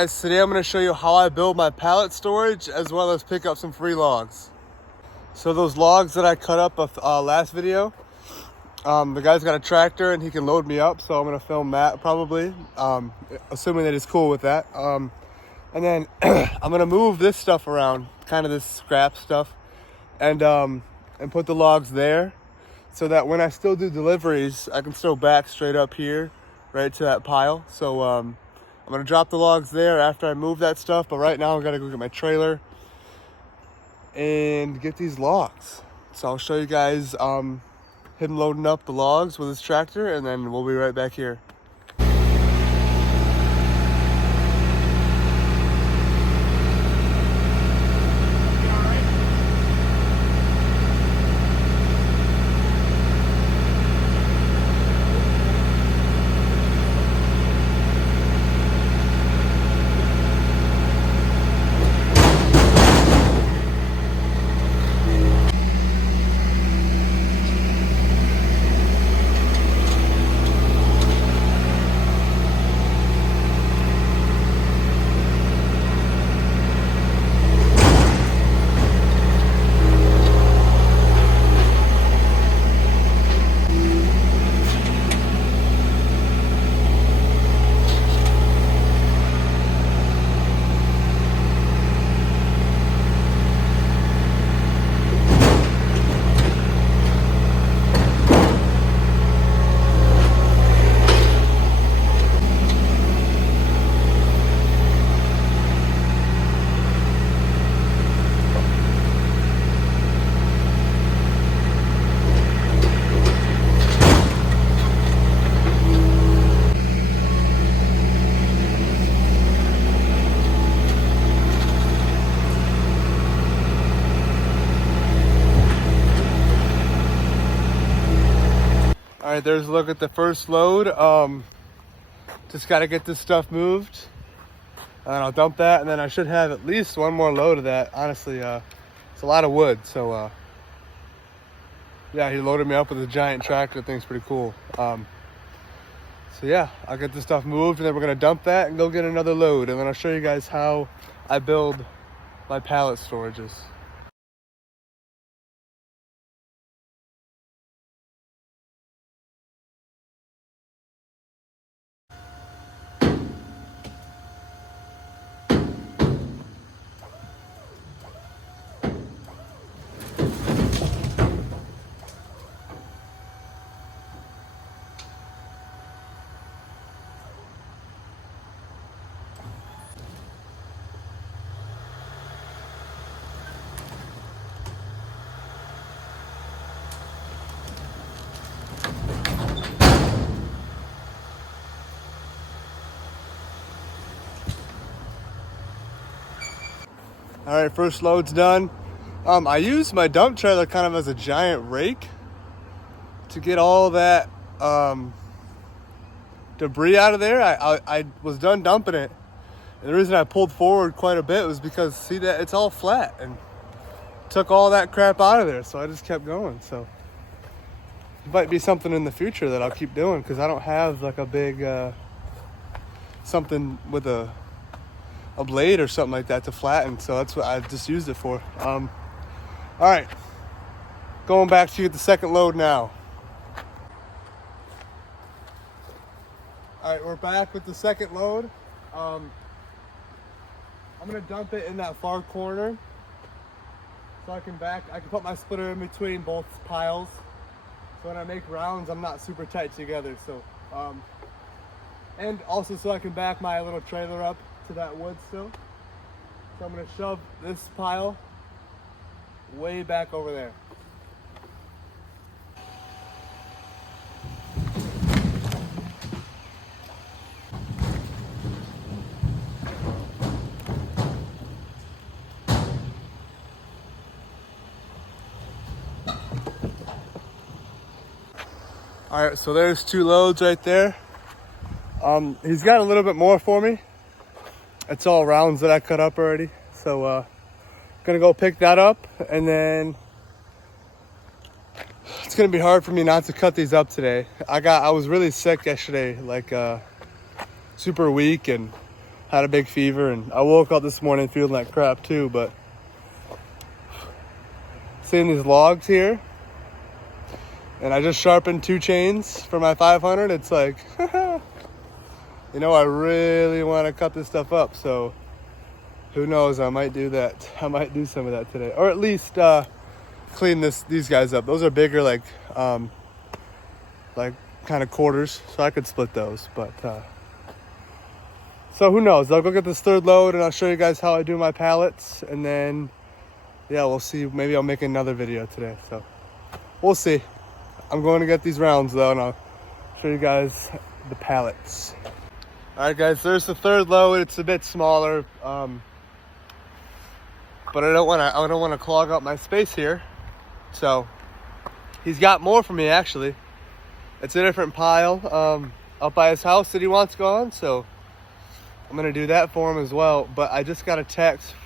guys, today I'm going to show you how I build my pallet storage as well as pick up some free logs. So those logs that I cut up last video, the guy's got a tractor and he can load me up, so I'm going to film that probably, assuming that he's cool with that. And then I'm going to move this stuff around, kind of this scrap stuff, and put the logs there so that when I still do deliveries, I can still back straight up here, right to that pile. So I'm gonna drop the logs there after I move that stuff, but right now I gotta go get my trailer and get these logs. So I'll show you guys him loading up the logs with his tractor, and then we'll be right back here. All right, there's a look at the first load. Just got to get this stuff moved, and then I'll dump that, and then I should have at least one more load of that. Honestly, it's a lot of wood, so yeah, he loaded me up with a giant tractor. Thing's pretty cool. So yeah, I'll get this stuff moved, and then we're gonna dump that and go get another load, and then I'll show you guys how I build my pallet storages. All right, first load's done. I use my dump trailer kind of as a giant rake to get all that debris out of there. I was done dumping it, and the reason I pulled forward quite a bit was because, see that, it's all flat and took all that crap out of there, so I just kept going. So it might be something in the future that I'll keep doing, because I don't have like a big something with a blade or something like that to flatten, so that's what I just used it for. All right, going back to get the second load now. All right, we're back with the second load. I'm gonna dump it in that far corner so I can put my splitter in between both piles, so when I make rounds I'm not super tight together. So and also so I can back my little trailer up to that wood still. So I'm gonna shove this pile way back over there. All right, so there's two loads right there. He's got a little bit more for me. It's all rounds that I cut up already. So gonna go pick that up, and then it's gonna be hard for me not to cut these up today. I was really sick yesterday, like super weak, and Had a big fever, and I woke up this morning feeling like crap too, but seeing these logs here, and I just sharpened 2 chains for my 500, it's like, you know, I really want to cut this stuff up, so who knows, I might do that. I might do some of that today, or at least clean these guys up. Those are bigger, like kind of quarters, so I could split those, but so who knows. I'll go get this 3rd load and I'll show you guys how I do my pallets, and then yeah, we'll see. Maybe I'll make another video today, so we'll see. I'm going to get these rounds though, and I'll show you guys the pallets. All right guys, there's the 3rd load. It's a bit smaller, but I don't want to clog up my space here. So he's got more for me actually. It's a different pile up by his house that he wants gone, so I'm gonna do that for him as well. But I just got a text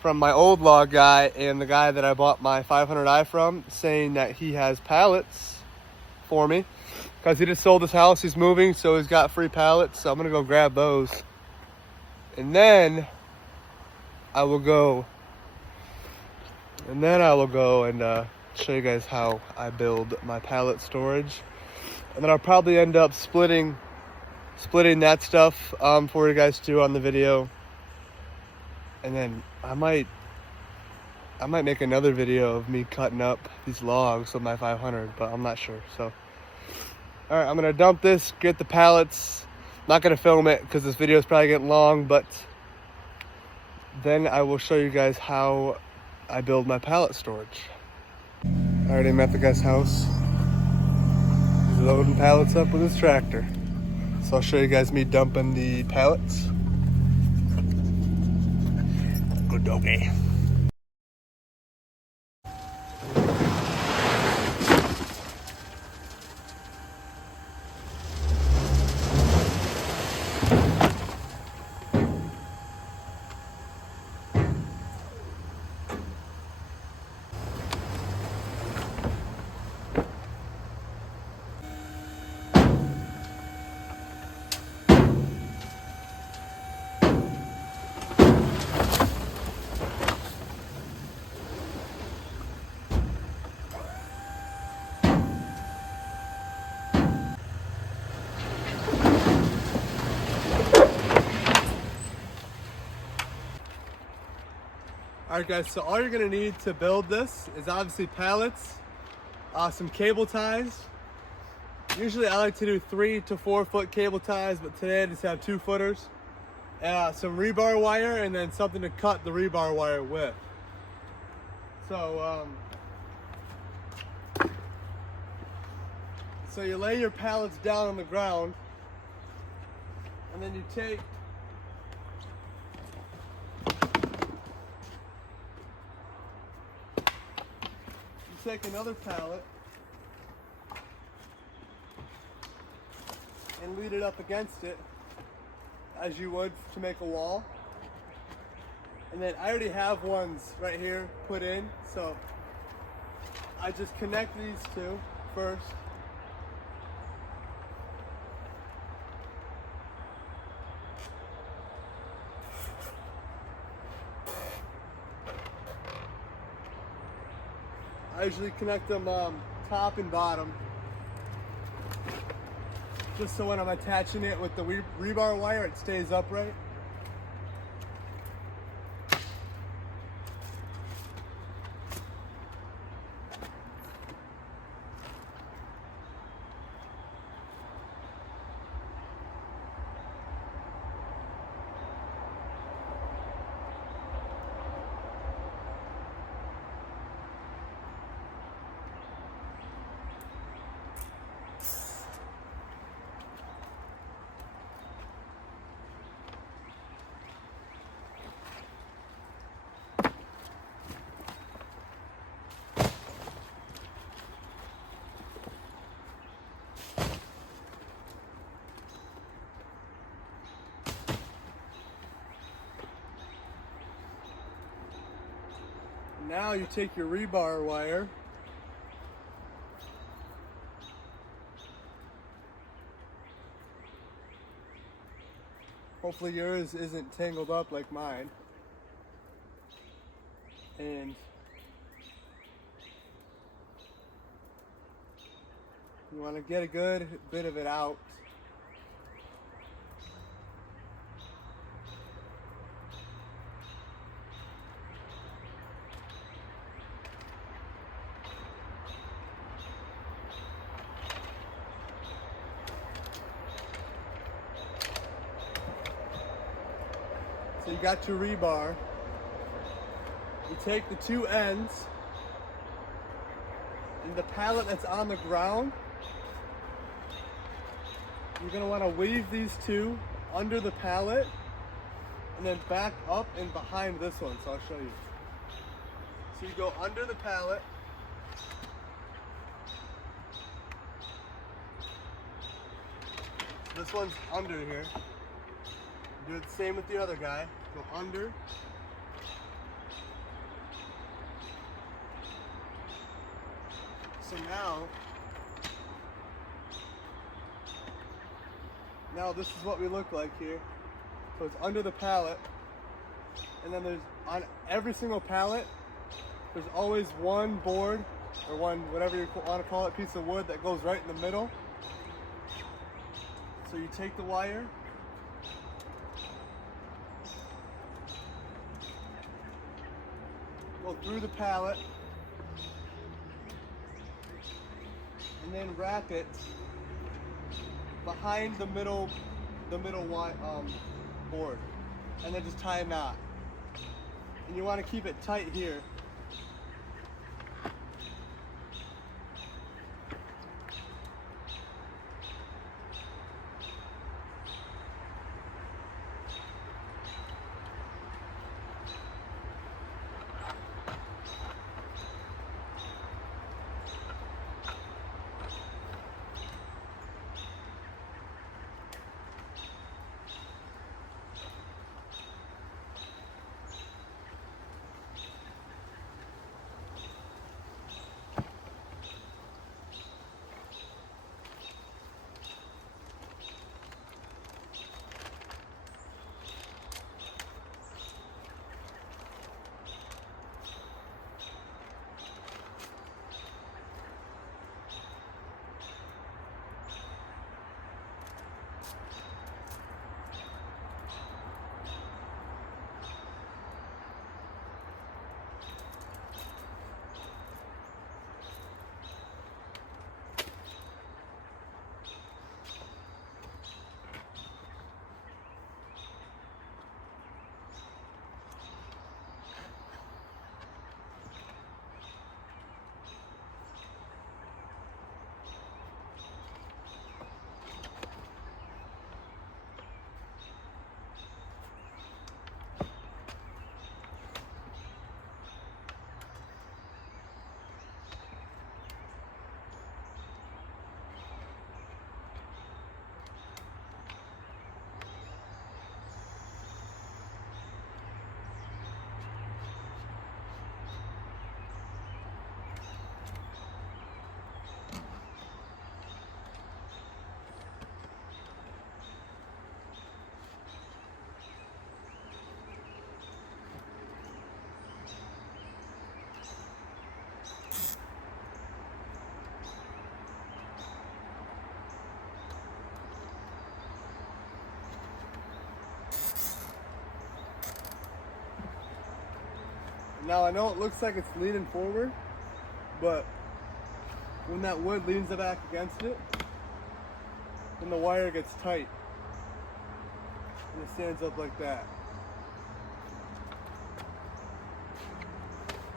from my old log guy and the guy that I bought my 500i from, saying that he has pallets for me because he just sold his house. He's moving, so he's got free pallets, so I'm gonna go grab those, and then I will go and show you guys how I build my pallet storage. And then I'll probably end up splitting that stuff for you guys too on the video. And then I might make another video of me cutting up these logs with my 500, but I'm not sure. So, all right, I'm gonna dump this, get the pallets. Not gonna film it because this video is probably getting long, but then I will show you guys how I build my pallet storage. I already met the guy's house. He's loading pallets up with his tractor. So I'll show you guys me dumping the pallets. Good doggy. Alright guys, so all you're gonna need to build this is obviously pallets, some cable ties. Usually I like to do 3 to 4 foot cable ties, but today I just have 2 footers. Some rebar wire, and then something to cut the rebar wire with. So you lay your pallets down on the ground, and then you take another pallet and lead it up against it as you would to make a wall. And then I already have ones right here put in, so I just connect these 2 first. I usually connect them top and bottom, just so when I'm attaching it with the rebar wire, it stays upright. Now you take your rebar wire Hopefully yours isn't tangled up like mine. And you want to get a good bit of it out. So you got your rebar. You take the two ends and the pallet that's on the ground, you're going to want to weave these two under the pallet and then back up and behind this one. So I'll show you. So you go under the pallet. This one's under here. Do the same with the other guy. Go under. So now this is what we look like here. So it's under the pallet, and then there's on every single pallet, there's always one board or one, whatever you want to call it, piece of wood that goes right in the middle. So you take the wire, go through the pallet, and then wrap it behind the middle board, and then just tie a knot. And you want to keep it tight here. Now I know it looks like it's leaning forward, but when that wood leans back against it, then the wire gets tight and it stands up like that.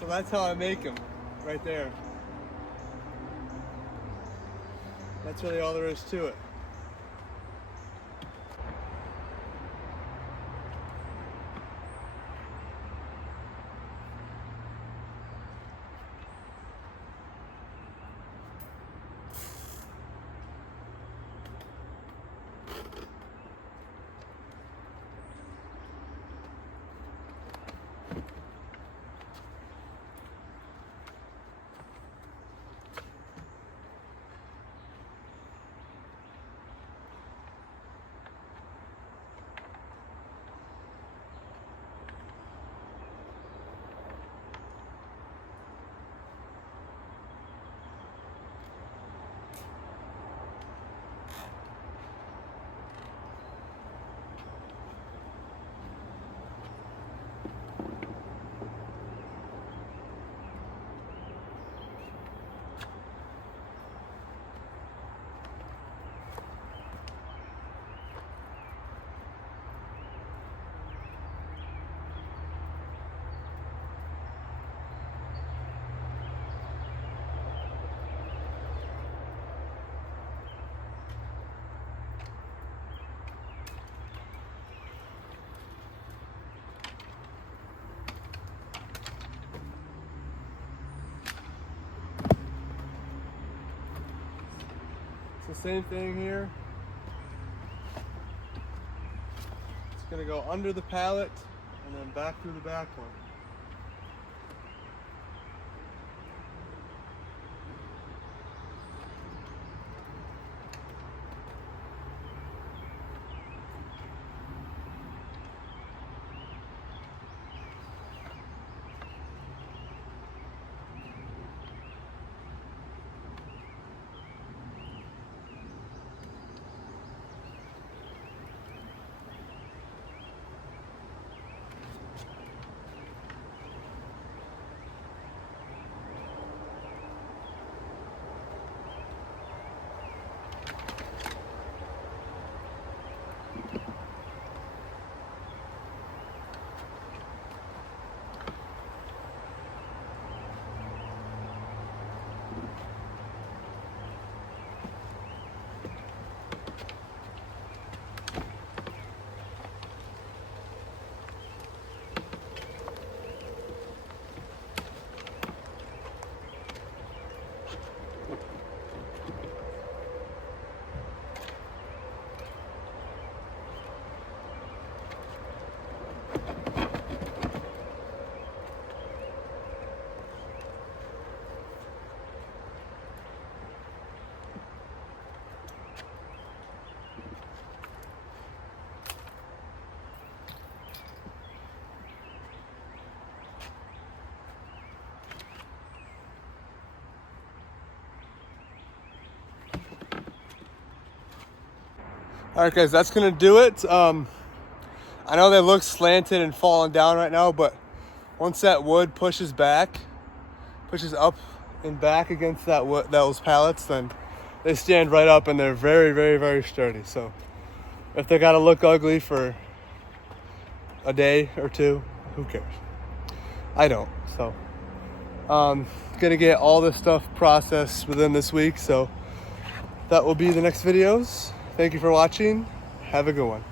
So that's how I make them, right there. That's really all there is to it. same thing here. It's gonna go under the pallet and then back through the back one. All right, guys, that's gonna do it. I know they look slanted and falling down right now, but once that wood pushes up and back against that wood, those pallets, then they stand right up and they're very, very, very sturdy. So if they gotta look ugly for a day or two, who cares? I don't. So gonna get all this stuff processed within this week. So that will be the next videos. Thank you for watching. Have a good one.